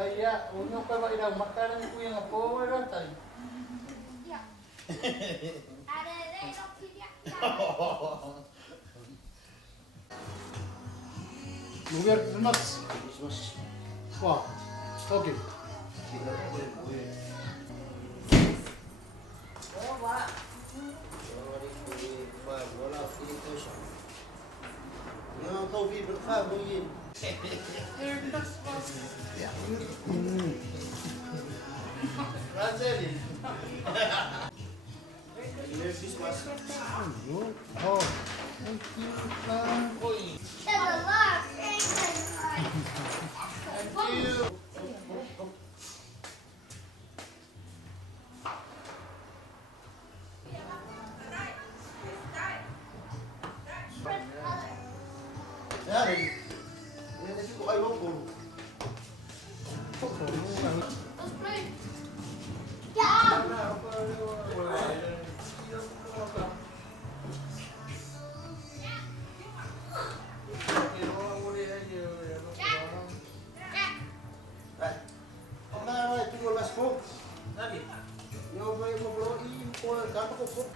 Kaya unyo pa ba ilaw makalan ko yung apo wala tay. Lugar Christmas. Wah. Okay. Não, estou vivo, sabe? Razeli. Merry Christmas. Oh. Thank you. Oi. Thank you. Dari. Ini nasi kok ayo pun. Nah, itu gua las kok. Tadi. Yo boleh ngobrol ini kok gato kok.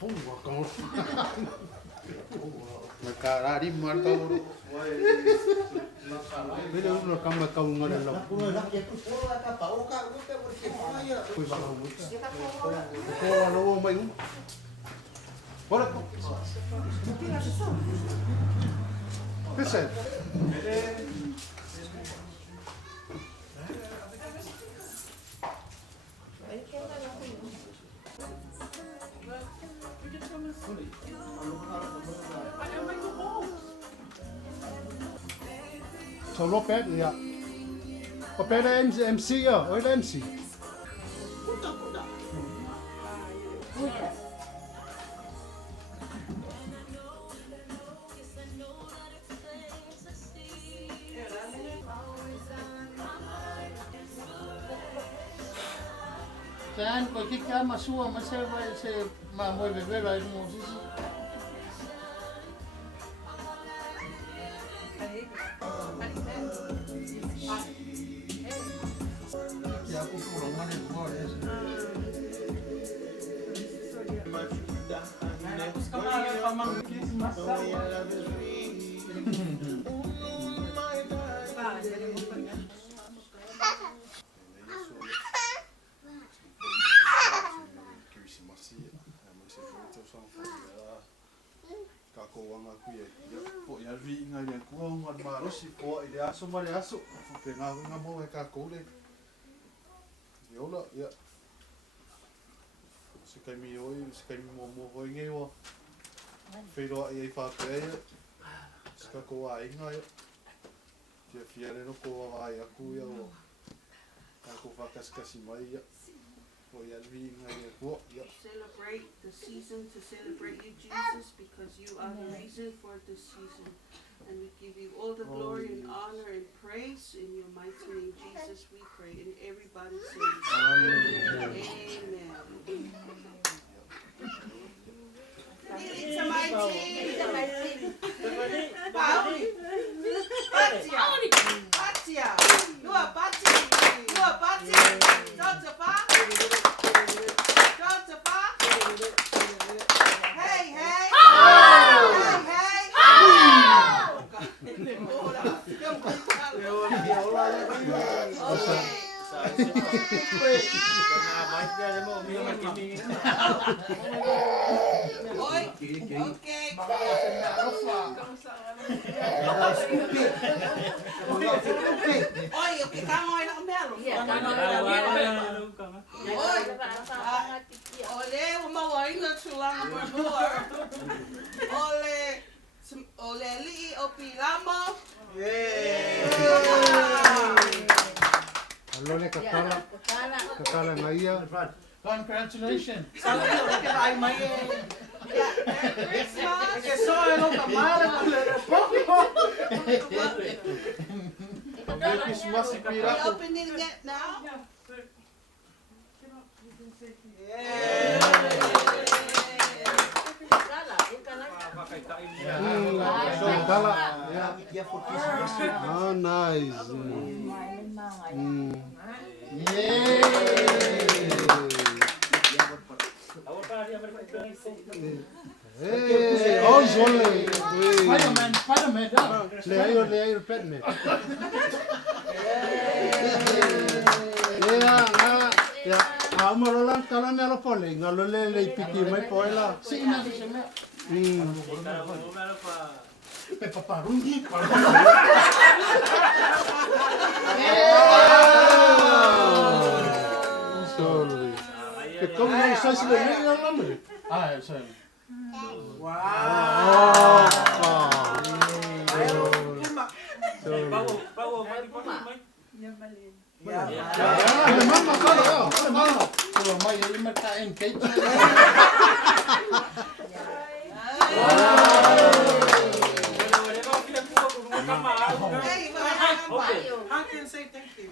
Pungwa kau. Nakara di mana tahu. Bila uno kama kau ngada lo. Uno nak ya tu pola ka pa o ka uta porque falla. Kui baka muta. Ko lo mai um. Bora ko. Pesen. So lo pet ya. O pet MC ya, o MC. Kan ko kika masua maserva se ma moi bebé la mo sisi. Ya aku kurang mana mo ya. Wanga ku ye po ya vi nga le ku ngon ma ro si po ile aso ma le aso fu pe nga mo e ka ko le yo la ya se kai mi oi se kai mo ho nge wo fe ro ai fa pe se ka ko ai nga yo te fiere no ko ai aku ya o ka ko fa kas kasi mai ya Celebrate the season, to celebrate you, Jesus, because you are the reason for this season. And we give you all the glory and honor and praise in your mighty name, Jesus, we pray. And everybody says, Amen. It's a mighty. Patia. You are Patia. You are Patia. Dr. Pa. Hey, hey! Hey, Ole, umawain na sulang berdua. Ole li opilamo. Allora kakala ngaya. Congratulations. Christmas. Merry Christmas si Are you Pira. opening it now? So, gala. Yeah, for Christmas. Oh, nice. Hey, oh, Zolle. Spider-Man. Le ayo pet me. Ya, amorolan kala ne lo pole, ngalo le piti mai poela. Sina. Paparungi. Sorry. Que como não sai se le não lambre. Ah, sorry. Mama kalau, Kalau mai ini mereka engage. How can say thank you?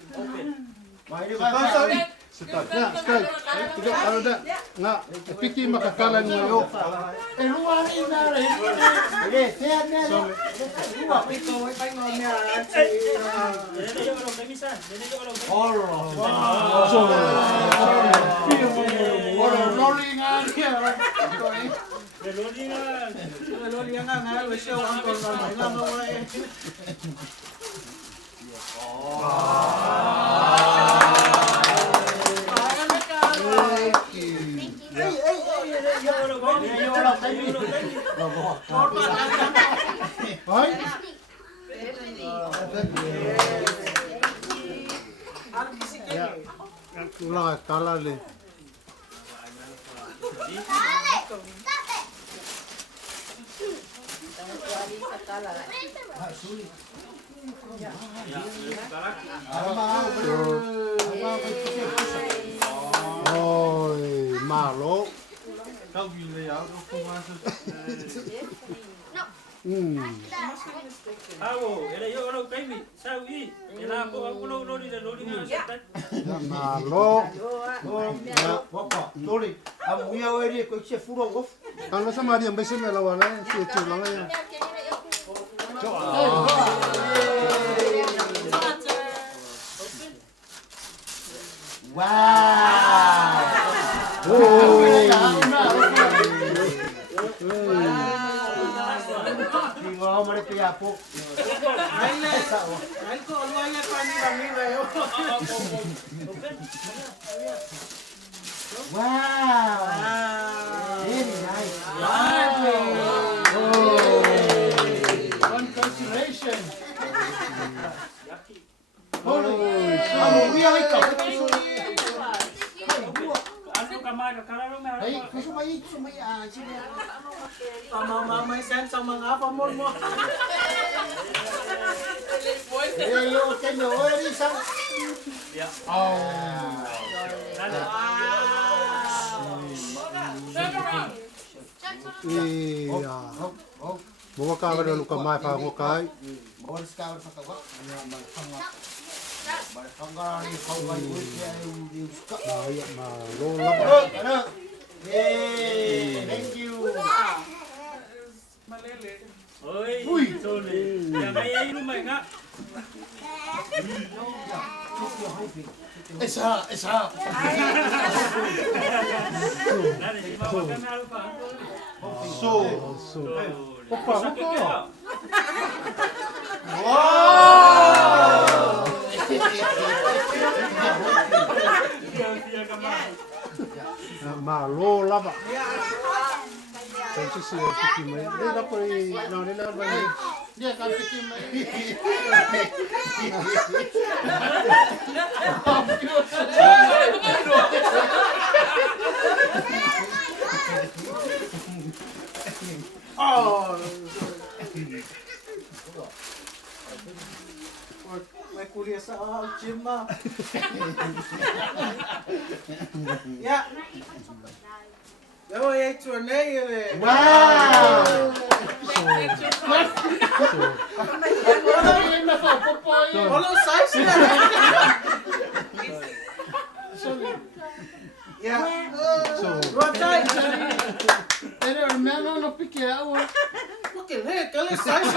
Mai ini Sekat. Ya, sekali. Tidak kalau dah. Nggak, piti makakalan ngayo. luar ini nari. Oke, sehat ni. Luar pito ay kay ngomnya. Orang lolingan dia. Lolingan nga, we show uncle na lang away. Ulang kalah le. Ôi, malo. Kau bila ya, aku masuk. Awo, era yo ono kaimi, sawi. Era aku lo di na. Malo. Papa, loli. Amu ya weri ko che furo wof. Kalau sama dia besi melawan si culang ya. Wow. Tinggal mana pia po. Ay ko, alwala pa ni Ramiro yo. Wow. Very nice. Congratulations. Amu ya ikaw. Hey, sumay sini. Mama sen sa mga pamor mo. Yo tenyo ori sang. Iya. Bawa kau ada luka mai pa mo kai. Bawa sekali sakawak. Barangkali ni kau mai dia suka. Bahaya malo lah. Yay, thank you. Malele. Oi, sole. Ya mai ai rumah nga. Esa. Nari si mama kamera pa. So. Opa, Wow. Malo lah pak. Tentu sih fikir mai. Dia dapat ni lah bagi. Dia kan fikir mai. Oh. May kuliah sa gym ma. Ya. Yo, ay torneo le. Wow. So. Ano na po po Olo size na. Yeah. Rotai. Pero hermano no pique agua. Porque le kale size.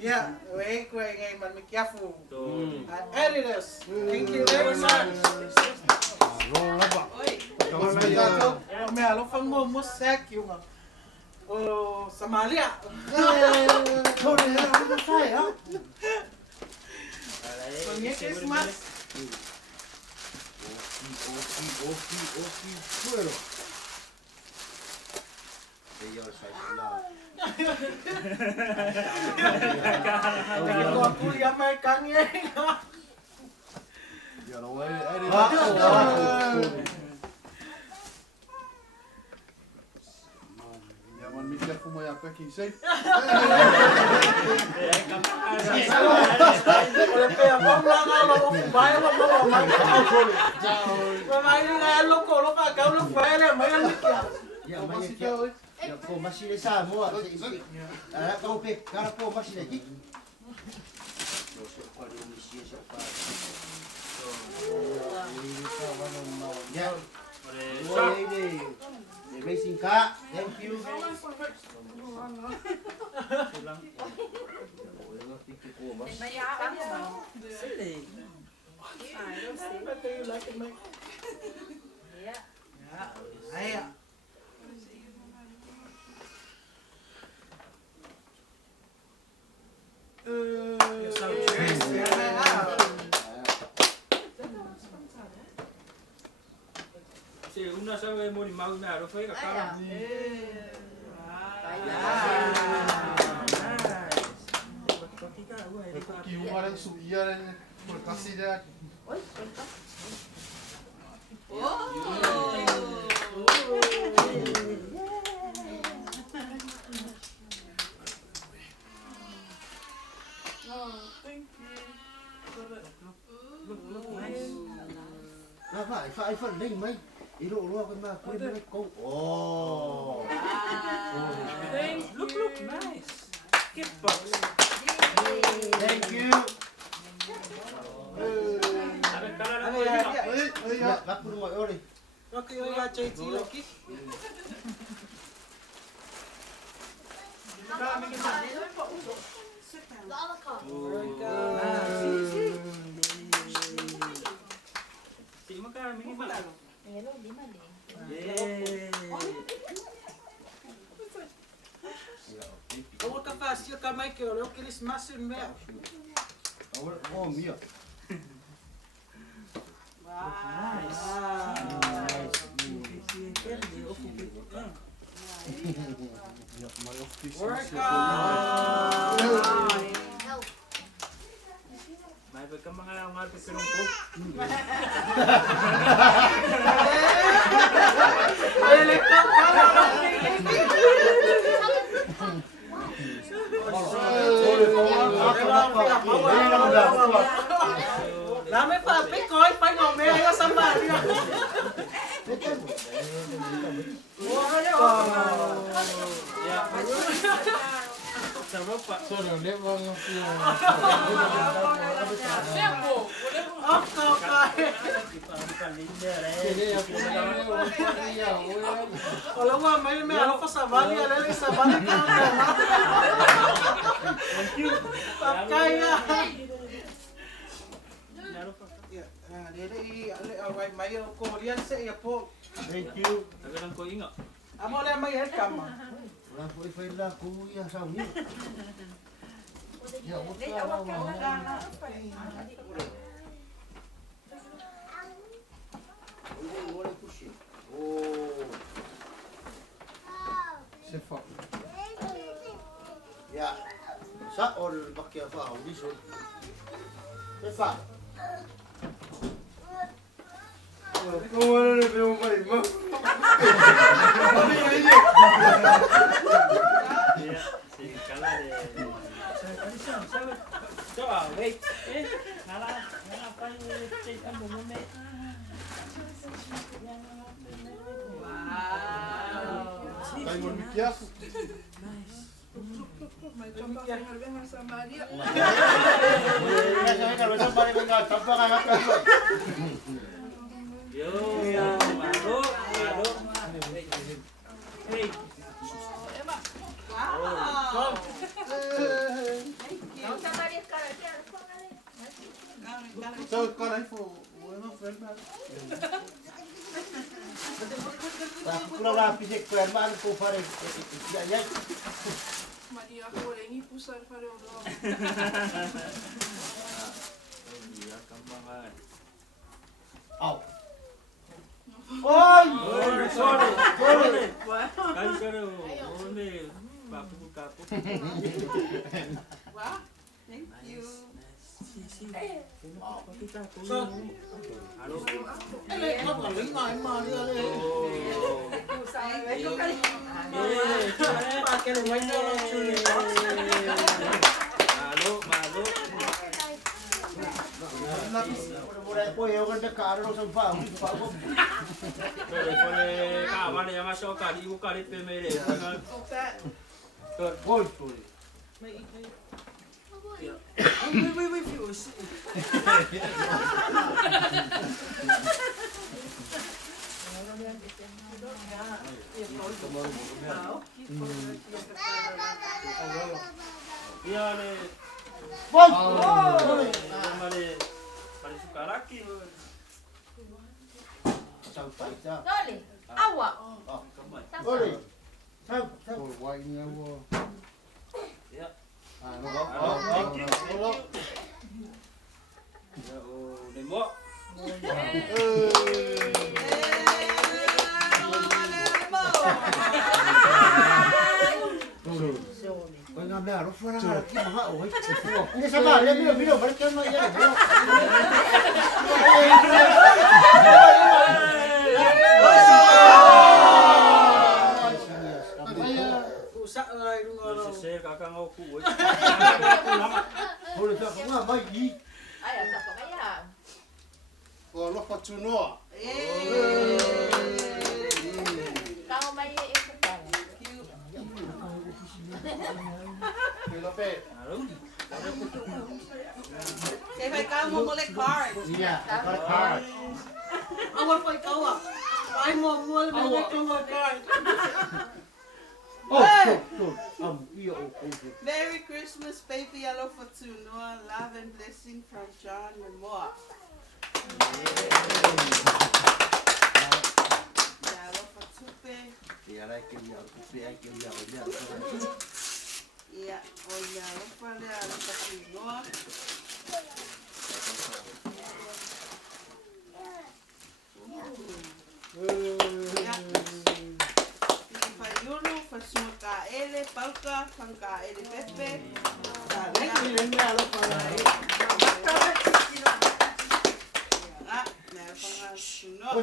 Yeah, we ngay man mi kiafu. Editors. Thank you very much. Me alo fango mo sek yung Somalia. Thôi nó sai hả? Merry Christmas. Bueno. Señor Saizula. Còn tôi ya mai căng nghe. Giờ nó ấy đi. Ja, man mikä fumo ja pekin se. Ole pea pamla ngalo vai lo lo mai. Mai ni ngai lo ko lo pa ka lo fa le mai ni kia. Ya, mas que ya pô, mas se sabe, mo. Ah, kau pe, cara pô, mas se aqui. Ya. Oi, de racing car. Thank you. Ai. Se una sabe mo ni mau na ro fai ka ka. Que um hora subia por casi de aqui. Nó phải phần đỉnh mấy. Ý độ luôn cái mà quên mấy câu. Oh. Look nice. Gift box. Thank you. Ada kala Ai mo ai. Ya, bắt pun mọi ơi đi. Nó kêu ya chơi chi lo ki. Si maka mini ba. Olo ka fa si ka mai ke lo Christmas in me. Oh, mía. Work May ba ka mga ngal pe perungkot. Ay le ka Lame pa pe koi pa ngom me ka sama dia. Sarap pa. Solo le vamos a Ako ka. Ola wa mai me ala pa sa vali ala le sa vali ka. Kaya. Dede ale awai mai ko lian se ya po. Thank you. Agarang ko inga. Amo le mai el kama. Lah foi lá com ya sao ni. Ya, Se fa. Ya. Sa or pakai apa di so. Fa. Como le veo mai mo. Si kala de. Sabe. So, wait. Hala pa ni check ang mo me. Wow. Tá em mikä. Nice. May coba venga Samaria. Saya kalau sampai dengan tanpa apa. Yo, malu. Hey. Wow. So con ấy phụ nó phết mà. Kalau lah pisik keren banget kau fare. Ya. Maria Coreni pusar fare o do. Iya, kembangan. Au. Oi. Sorry. Kan sorry. Onde bapu kapu. Wow. Thank you. Halo. Nó còn lính ngoài mà đi đây. Cái này mấy nó chui. Halo. Mulai kau yang kan dekat ada orang faham. Boleh kawan yang masuk kali ibu kali pemere. Gol. Wait, Fuse. Iya le. Gol. Mari suka laki. Sampai jam. Dole, awak. Gol. Sam. Ôi quay nghe vô. Ya. À nó có. Thank you. Ya, nembok. Kau ngambil harus mana lagi mahal, oi. Ini sama dia video balik kan ya. Usak rồi đúng không? Saya kakak ngaku. Boleh tak kau ngambil lagi. Ayah, tak pakai ya. Còn nó phát chuột nó. Kamu main itu kan. Thì nó về. Halo. Thế phải cao một collect card. Iya, card. Ông phải câu à? Ai mua mình không mua coi. Iyo. Merry Christmas, baby. Alo Fortuna. Love and blessing from John and more. Alo Fortupe. Iya, lagi dia. Iya, oh ya, lupa deh alo Fortuna. Ya. Fayulu, Fasuma Kaele, Pauka, Pankaele Pepe. Ah, nah, pangasunod.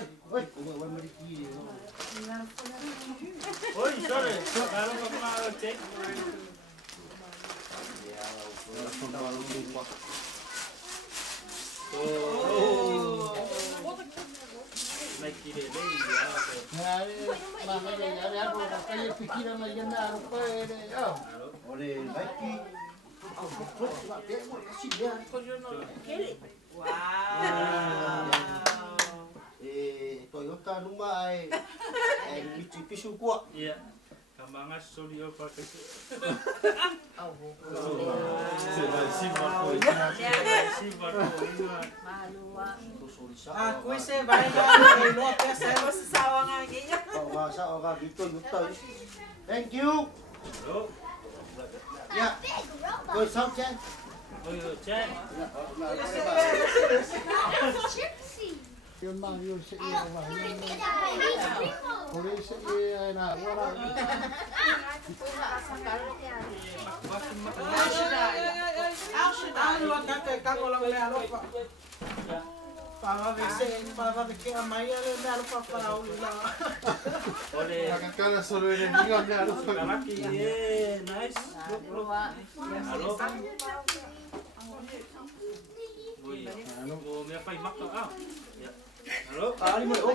Oi, sorry. Kalau kamu mau cek. Naik kiri deh. Oleh lagi. Wow. Toyota numai. Mitsubishi kuat. Iya. Kambangan studio pakai. Aku sih banyak luar biasa. Sa sawang angin niya. Orang dito Toyota. Thank you. Halo. Ya. Kau sampai. Oh, cek. Yun mang yun sa iyo. Uli sa iyo ay na. Wala. Ano ang kakay ko lang lalo pa. Para que a Maya le lalo pa para ulo. Oleh. Nakakala sa rin yung hingan niya. Laki. Nice. Halo. Oh, may pay mak ah. Ya. Halo. Kali mo oh.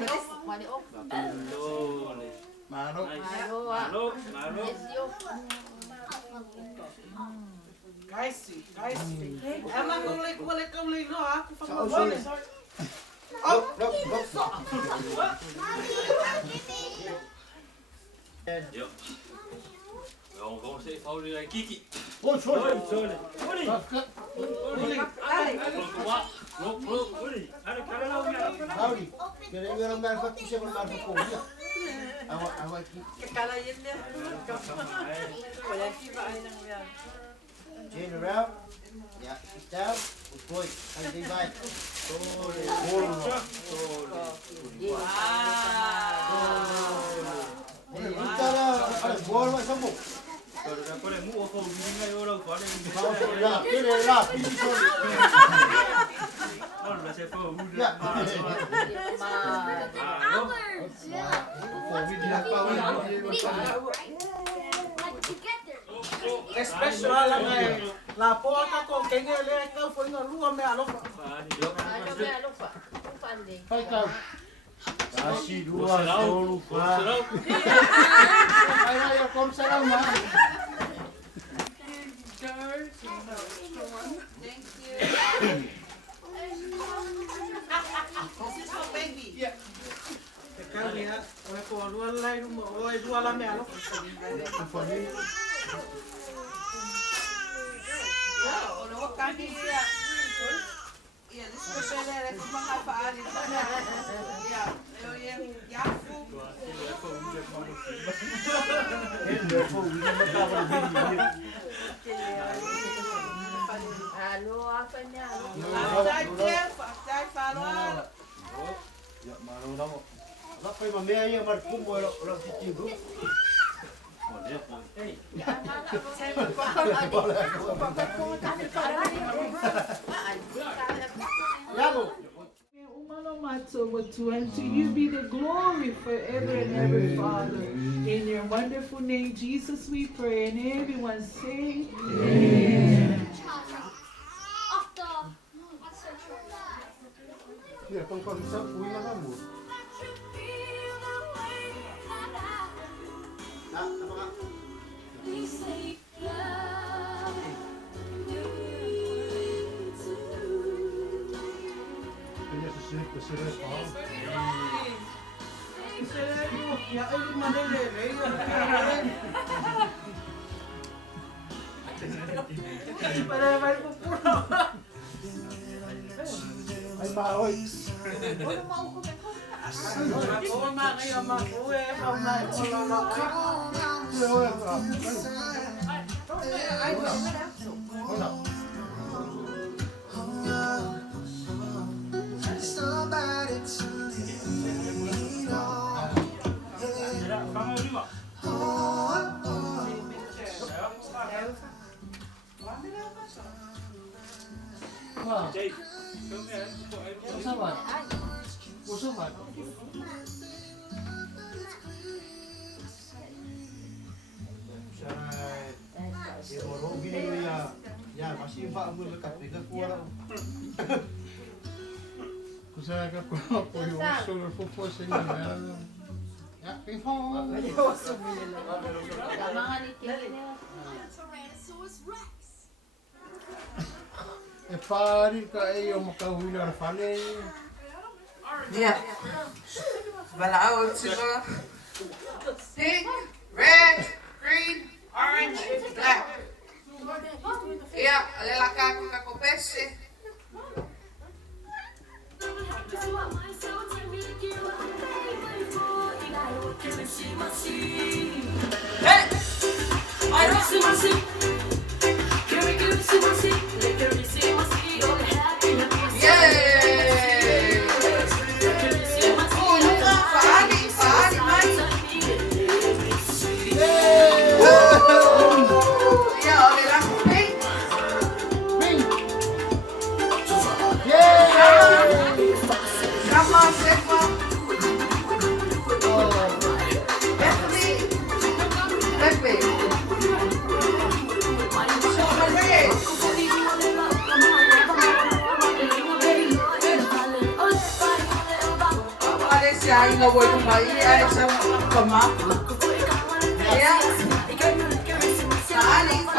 Boleh. Mano. Halo. Halo. Gaisi. Ela não lê como ela como lê não, aku Sa fala usol. boleh. On va essayer de faire le kiki. Oh, sol. Sole. Uri. Uri. Ada kalau Howdy. Kaya yung merong marfa, siya kung marfa ko. Awa ki. Kala yun niya. Wala kiba ay nang yan. Chain around. Yeah, sit down. Upoy. Ay, di ba? Kita lah. Bol macam mo. Kalau dah boleh mu aku bingung orang kau ada. Ya, kira lah. Pili sol. Oh, dah saya tahu. Ya. Especial lang ay la porta ko kenge le ka foi na lua me alo. Vai cá. Kasih dua, lupa. Ayo, kom salam lah. Thank you. This is for baby. Yeah. Kali ya, ko lua lai mo, lua la me alo. Ono kami ya. Iya, this is for baby. Kung mga paali. Yeah, yafu. Halo, apa niya? After follow. Ya, malu dah mo. Apa yang mamaya yang markum orang kecil tu? And to you be the glory forever and ever, Father. In your wonderful name, Jesus, we pray. And everyone say, Amen. Ya, kau bisa punya kamu. Nah, apa kak? Ini sesuai Ya, ini mana le? Para vai pro puro. Ay, maoy. Ako na kaya makuha pa na Somebody to lean on. Sabar. Sabar. Ya, masih Pak Amul dekat dengan kuala. Kusaya ka ko po yung solo po po sa inyo. Ya, ping-pong. E pari ka e o makahular fale. Yeah. Balao, siguro. Pink, red, green, orange, black. Yeah, alelaka ko kakopese. Hey! I don't see my seat. Can we give see my seat? Can we see my seat? All the happiness. Yay! Oh, look up, party, man. Yeah, alelaka pink. Come on, Sigma. Pepe. Parece aí no boi do Bahia, essa é uma. Yeah. Ali.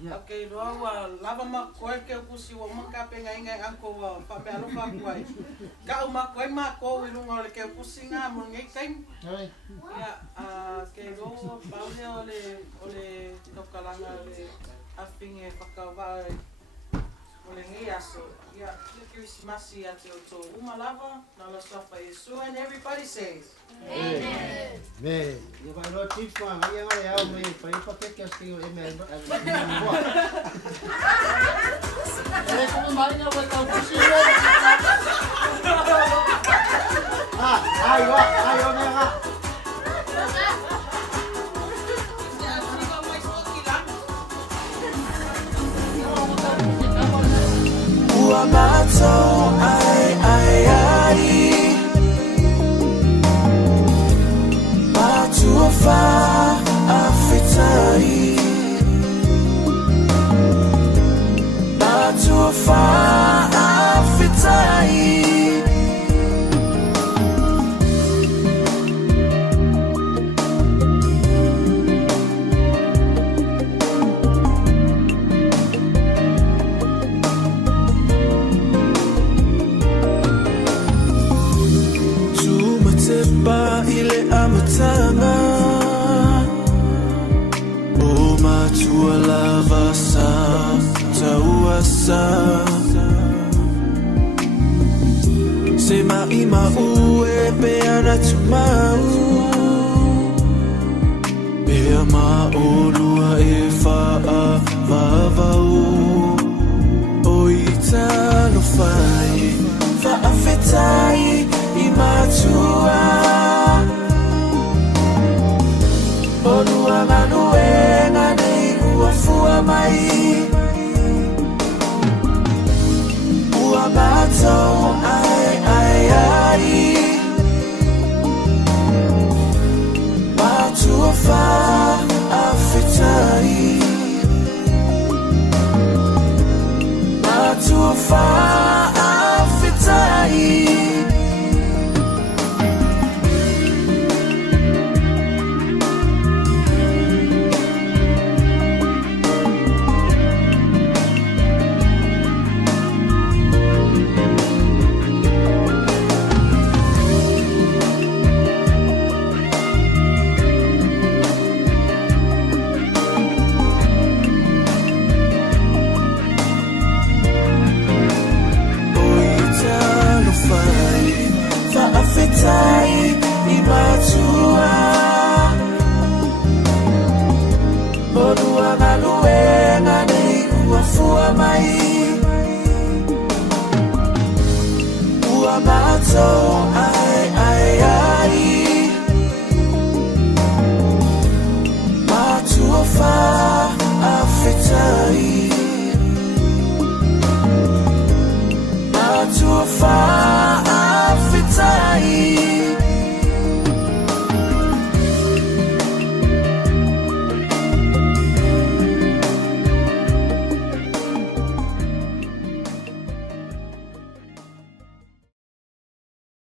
Okay, doa wa lava makoe ke kusi wa makape ngai ngai angko wa pa me alo pa kuai. Ka makoe mako i lunga le ke kusi nga mo ngai kai. Ya ke do paule ole tokalanga le afinge pakava ole ngai aso. Ya Christmas ya to umalava na la safa Yesu and everybody says Amen. Amen. You got no tips man. Ngai ngai au me pai pa ke ke sti e me. Eh como mai na wa tau kusi. Ai wa me ha. Uamato ai Matuafa afitai Matuafa afitai Ba ile amatanga O matua lava sa tauasa Se maima ue pe ana tumau Pea maolua e faa vavau O italo fai Faa fetai I matua Olua manuenga nei uafua mai Ua matou ai Matua fa afitai Matua fa